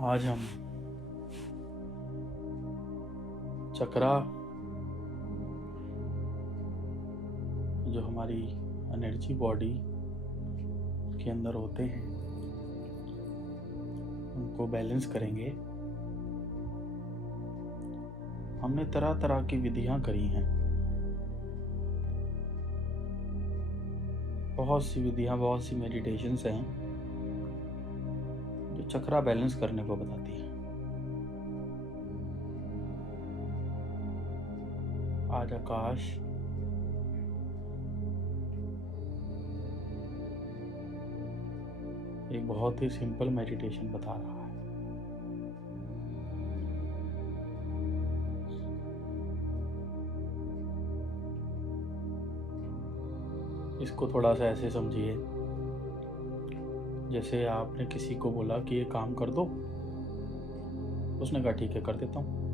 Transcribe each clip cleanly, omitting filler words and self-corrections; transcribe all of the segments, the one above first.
आज हम चक्रा जो हमारी एनर्जी बॉडी के अंदर होते हैं उनको बैलेंस करेंगे। हमने तरह तरह की विधियां करी हैं, बहुत सी विधियां, बहुत सी मेडिटेशंस हैं जो चक्रा बैलेंस करने को बताती हैं। आज आकाश एक बहुत ही सिंपल मेडिटेशन बता रहा है। इसको थोड़ा सा ऐसे समझिए, जैसे आपने किसी को बोला कि ये काम कर दो, उसने कहा ठीक है कर देता हूँ।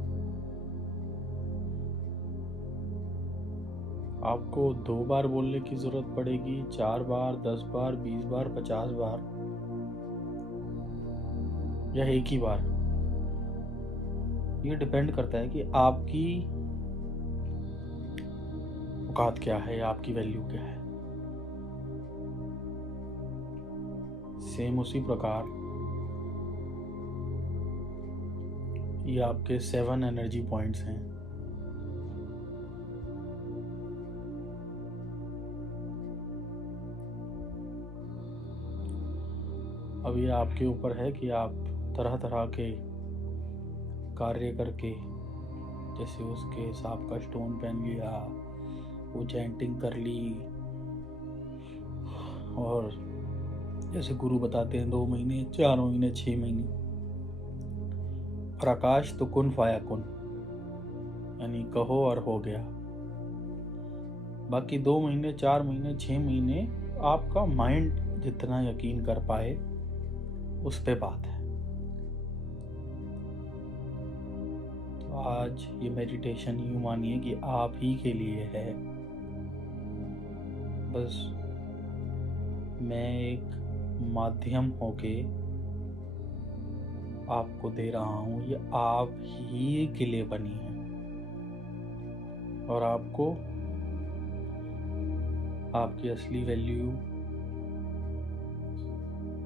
आपको 2 बार बोलने की जरूरत पड़ेगी, 4 बार, 10 बार, 20 बार, 50 बार, या एक ही बार? ये डिपेंड करता है कि आपकी औकात क्या है, आपकी वैल्यू क्या है। सेम उसी प्रकार ये आपके 7 एनर्जी पॉइंट्स हैं। अब ये आपके ऊपर है कि आप तरह तरह के कार्य करके, जैसे उसके सांप का स्टोन पहन लिया, वो चैंटिंग कर ली, और जैसे गुरु बताते हैं 2 महीने, 4 महीने, 6 महीने। प्रकाश तो कुन फाया कुन, यानी कहो और हो गया। बाकी 2 महीने, 4 महीने, 6 महीने आपका माइंड जितना यकीन कर पाए उस पे बात है। तो आज ये मेडिटेशन यूं मानिए कि आप ही के लिए है। बस मैं एक माध्यम होके आपको दे रहा हूं, ये आप ही के लिए बनी है। और आपको आपकी असली वैल्यू,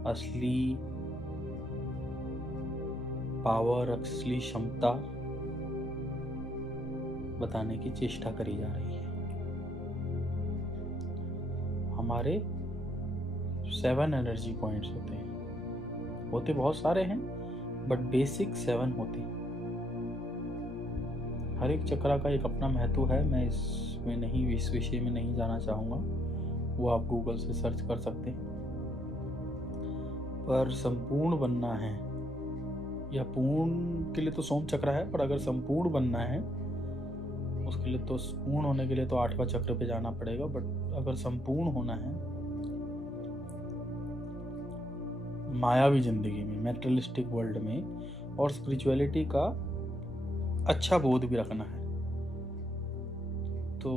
असली पावर, असली क्षमता बताने की चेष्टा करी जा रही है। हमारे 7 एनर्जी पॉइंट्स होते बहुत सारे हैं, बट बेसिक 7 होते हैं। हर एक चक्रा का एक अपना महत्व है। मैं इस विषय में नहीं जाना चाहूँगा, वो आप गूगल से सर्च कर सकते हैं। पर संपूर्ण बनना है, या पूर्ण के लिए तो सोम चक्र है, पर अगर संपूर्ण बनना है उसके लिए तो, पूर्ण होने के लिए तो 8वां चक्र पे जाना पड़ेगा। बट अगर संपूर्ण होना है मायावी जिंदगी में, मेटेरियलिस्टिक वर्ल्ड में, और स्पिरिचुअलिटी का अच्छा बोध भी रखना है, तो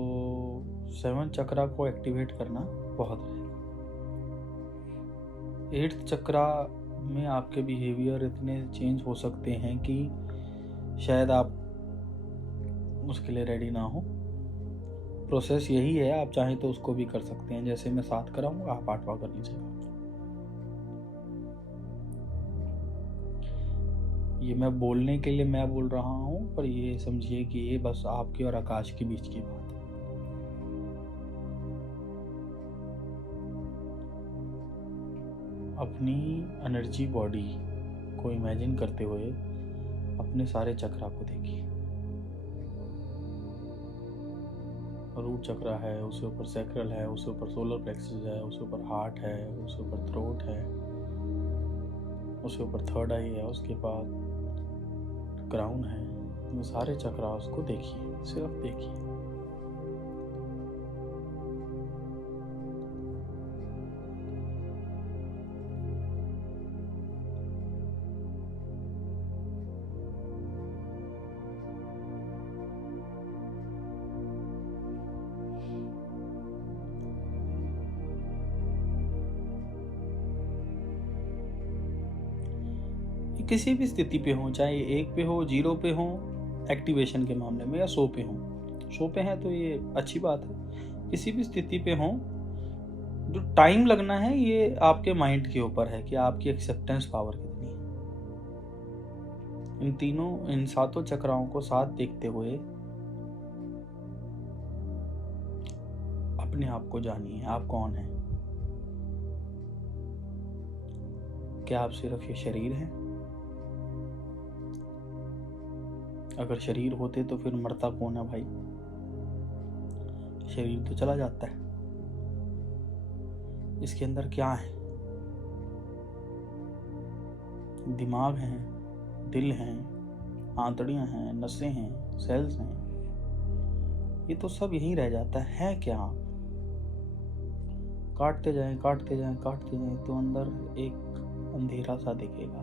7 चक्रा को एक्टिवेट करना बहुत है। 8th चक्रा में आपके बिहेवियर इतने चेंज हो सकते हैं कि शायद आप उसके लिए रेडी ना हो। प्रोसेस यही है, आप चाहें तो उसको भी कर सकते हैं। जैसे मैं 7 कराऊंगा, आप 8वां कर लीजिएगा। ये मैं बोलने के लिए मैं बोल रहा हूँ, पर ये समझिए कि ये बस आपके और आकाश के बीच की बात है। अपनी एनर्जी बॉडी को इमेजिन करते हुए अपने सारे चक्रा को देखिए। रूट चक्रा है, उसके ऊपर सैक्रल है, उसके ऊपर सोलर प्लेक्सस है, उसके ऊपर हार्ट है, उसके ऊपर थ्रोट है, उसके ऊपर थर्ड आई है, उसके बाद क्राउन है। ये सारे चक्रा उसको देखिए, सिर्फ देखिए। किसी भी स्थिति पे हो, चाहे 1 पे हो, 0 पे हो, एक्टिवेशन के मामले में, या 100 पे हो। 100 पे हैं तो ये अच्छी बात है। किसी भी स्थिति पे हो, जो टाइम लगना है ये आपके माइंड के ऊपर है कि आपकी एक्सेप्टेंस पावर कितनी है। इन 7 चक्राओं को साथ देखते हुए अपने आप को जानिए, आप कौन हैं। क्या आप सिर्फ ये शरीर हैं? अगर शरीर होते तो फिर मरता कौन है भाई? शरीर तो चला जाता है। इसके अंदर क्या है? दिमाग है, दिल है, आंतड़ियां हैं, नसें हैं, सेल्स हैं। ये तो सब यहीं रह जाता है क्या? आप काटते जाएं, काटते जाएं, काटते जाएं तो अंदर एक अंधेरा सा दिखेगा।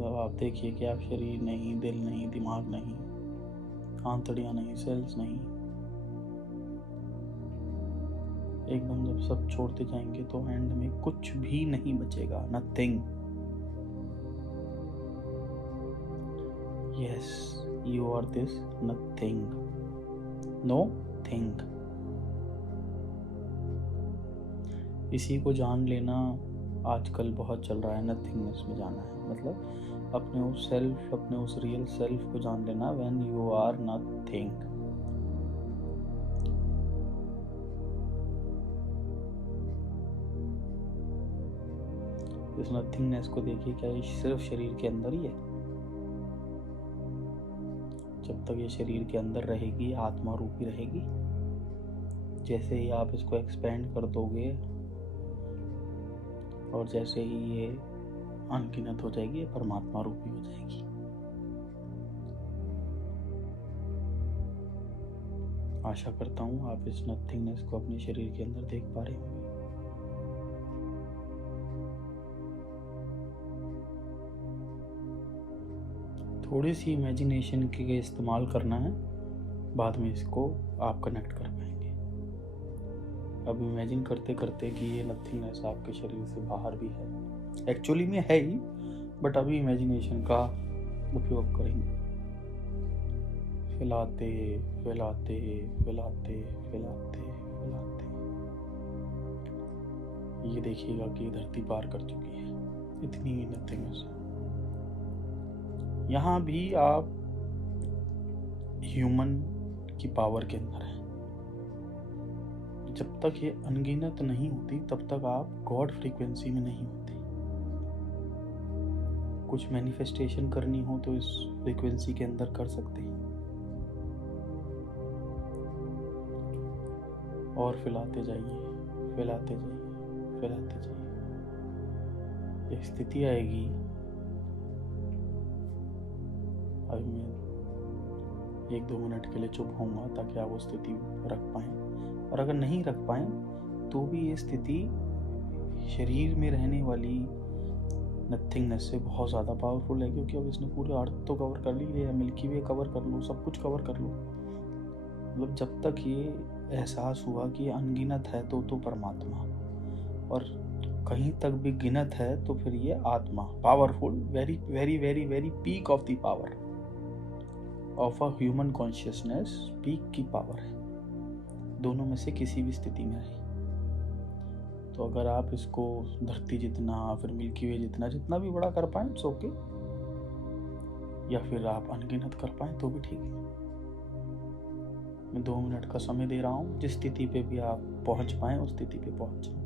अब आप देखिए कि आप शरीर नहीं, दिल नहीं, दिमाग नहीं, आंतड़ियां नहीं, सेल्स नहीं, एकदम जब सब छोड़ते जाएंगे तो एंड में कुछ भी नहीं बचेगा। Nothing. Yes, you are this nothing, no thing. इसी को जान लेना आजकल बहुत चल रहा है। नथिंगनेस में जाना है, मतलब अपने उस सेल्फ, अपने उस रियल सेल्फ को जान लेना। When you are nothing. इस नथिंगनेस को देखिए, क्या ये सिर्फ शरीर के अंदर ही है? जब तक ये शरीर के अंदर रहेगी, आत्मा रूपी रहेगी। जैसे ही आप इसको एक्सपेंड कर दोगे और जैसे ही ये अनगिनत हो जाएगी, ये परमात्मा रूपी हो जाएगी। आशा करता हूँ आप इस नथिंगनेस को अपने शरीर के अंदर देख पा रहे होंगे। थोड़ी सी इमेजिनेशन के इस्तेमाल करना है, बाद में इसको आप कनेक्ट कर पाएंगे। अब इमेजिन करते करते कि ये नथिंगनेस आपके शरीर से बाहर भी है, एक्चुअली में है ही, बट अभी इमेजिनेशन का उपयोग करेंगे। फैलाते फैलाते फैलाते फैलाते फैलाते ये देखिएगा कि धरती पार कर चुकी है। इतनी नथिंगनेस है। यहाँ भी आप ह्यूमन की पावर के अंदर है। जब तक ये अनगिनत नहीं होती तब तक आप गॉड फ्रीक्वेंसी में नहीं होते। कुछ मैनिफेस्टेशन करनी हो तो इस फ्रीक्वेंसी के अंदर कर सकते हैं। और फैलाते जाइए, फैलाते जाइए, फैलाते जाइए। एक स्थिति आएगी, अभी मैं 1-2 मिनट के लिए चुप होऊंगा ताकि आप वो स्थिति रख पाएं। और अगर नहीं रख पाएं तो भी ये स्थिति शरीर में रहने वाली नथिंगनेस से बहुत ज़्यादा पावरफुल है, क्योंकि अब इसने पूरे अर्थ तो कवर कर ली है, मिल्की वे कवर कर लो, सब कुछ कवर कर लो। मतलब जब तक ये एहसास हुआ कि ये अनगिनत है तो परमात्मा, और कहीं तक भी गिनत है तो फिर ये आत्मा। Powerful, very very very very peak of the power of a human consciousness, peak की पावर है। दोनों में से किसी भी स्थिति में रहे तो अगर आप इसको धरती जितना, फिर मिल्की वे जितना, जितना भी बड़ा कर पाए इट्स ओके, या फिर आप अनगिनत कर पाए तो भी ठीक है। मैं 2 मिनट का समय दे रहा हूँ, जिस स्थिति पे भी आप पहुंच पाए उस स्थिति पे पहुंच जाए।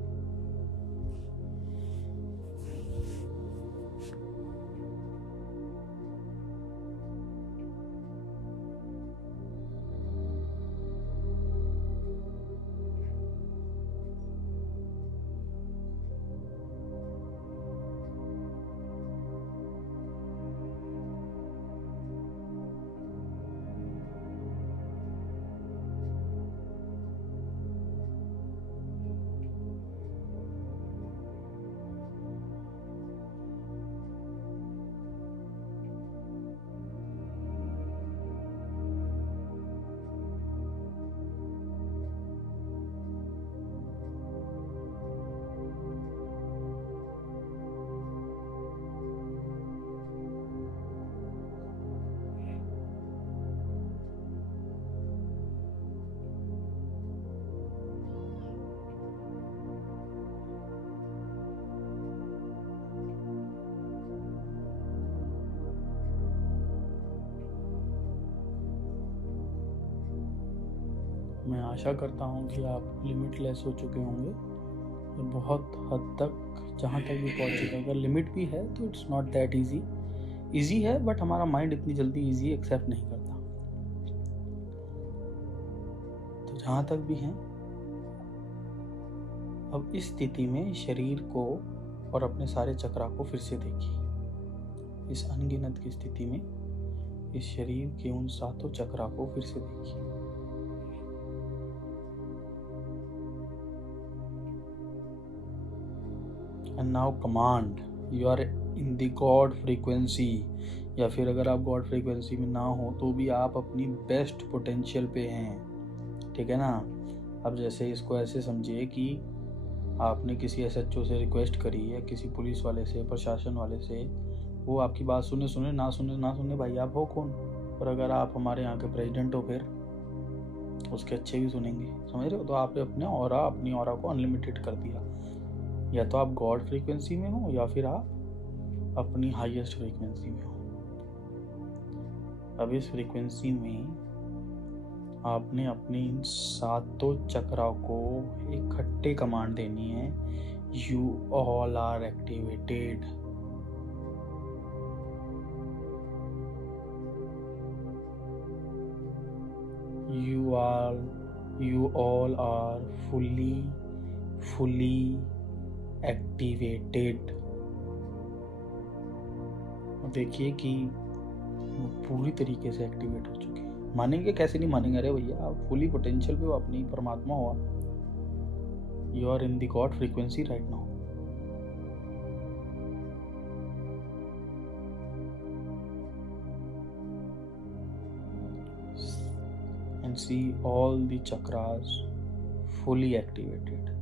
मैं आशा करता हूँ कि आप लिमिटलेस हो चुके होंगे और बहुत हद तक जहाँ तक भी पहुँच चुके हैं। अगर लिमिट भी है तो इट्स नॉट दैट ईजी है, बट हमारा माइंड इतनी जल्दी ईजी एक्सेप्ट नहीं करता। तो जहाँ तक भी हैं, अब इस स्थिति में शरीर को और अपने सारे चक्रा को फिर से देखिए। इस अनगिनत की स्थिति में इस शरीर के उन 7 चक्रा को फिर से देखिए। And now command, you are in the God frequency, या फिर अगर आप गॉड फ्रीक्वेंसी में ना हो तो भी आप अपनी बेस्ट पोटेंशियल पे हैं, ठीक है ना। अब जैसे इसको ऐसे समझिए कि आपने किसी एसएचओ से रिक्वेस्ट करी है, किसी पुलिस वाले से, प्रशासन वाले से, वो आपकी बात सुने ना सुने भाई आप हो कौन। और अगर आप हमारे यहाँ के प्रेसिडेंट हो फिर उसके अच्छे भी सुनेंगे, समझ रहे हो। तो आपने अपनी ऑरा को अनलिमिटेड कर दिया। या तो आप गॉड फ्रीक्वेंसी में हो या फिर आप अपनी हाईएस्ट फ्रीक्वेंसी में हो। अब इस फ्रीक्वेंसी में आपने अपनी इन 7 चक्रा को इकट्ठे कमांड देनी है, you all are activated. You all are fully activated। देखिए कि वो पूरी तरीके से एक्टिवेट हो चुके हैं। मानेंगे कैसे नहीं मानेंगे, अरे भैया आप फुली पोटेंशियल पे हो, आप नहीं परमात्मा हो। You are in the God frequency right now. And see all the chakras fully activated।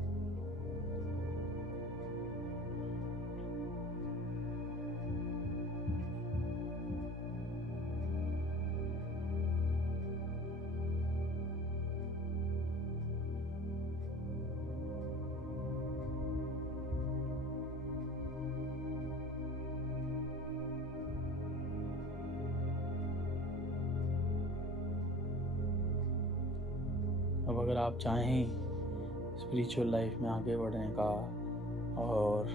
अब अगर आप चाहें स्पिरिचुअल लाइफ में आगे बढ़ने का, और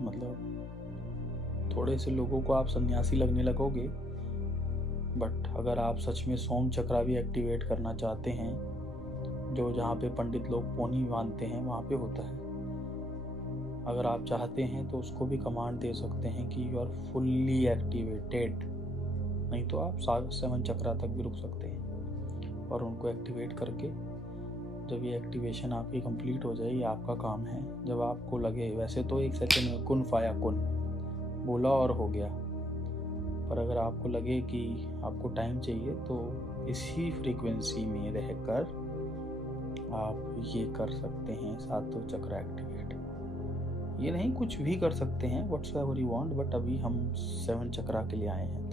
मतलब थोड़े से लोगों को आप सन्यासी लगने लगोगे, बट अगर आप सच में सोम चक्रा भी एक्टिवेट करना चाहते हैं, जो जहाँ पे पंडित लोग पोनी बांधते हैं वहाँ पे होता है, अगर आप चाहते हैं तो उसको भी कमांड दे सकते हैं कि यू आर फुल्ली एक्टिवेटेड। नहीं तो आप 7 चक्रा तक भी रुक सकते हैं और उनको एक्टिवेट करके जब ये एक्टिवेशन आपकी कंप्लीट हो जाए, ये आपका काम है। जब आपको लगे, वैसे तो 1 सेकंड में कुन फाया कुन बोला और हो गया, पर अगर आपको लगे कि आपको टाइम चाहिए तो इसी फ्रीक्वेंसी में रहकर आप ये कर सकते हैं, 7 चक्र एक्टिवेट। ये नहीं कुछ भी कर सकते हैं, व्हाट्सएवर यू वांट, बट अभी हम 7 चक्रा के लिए आए हैं।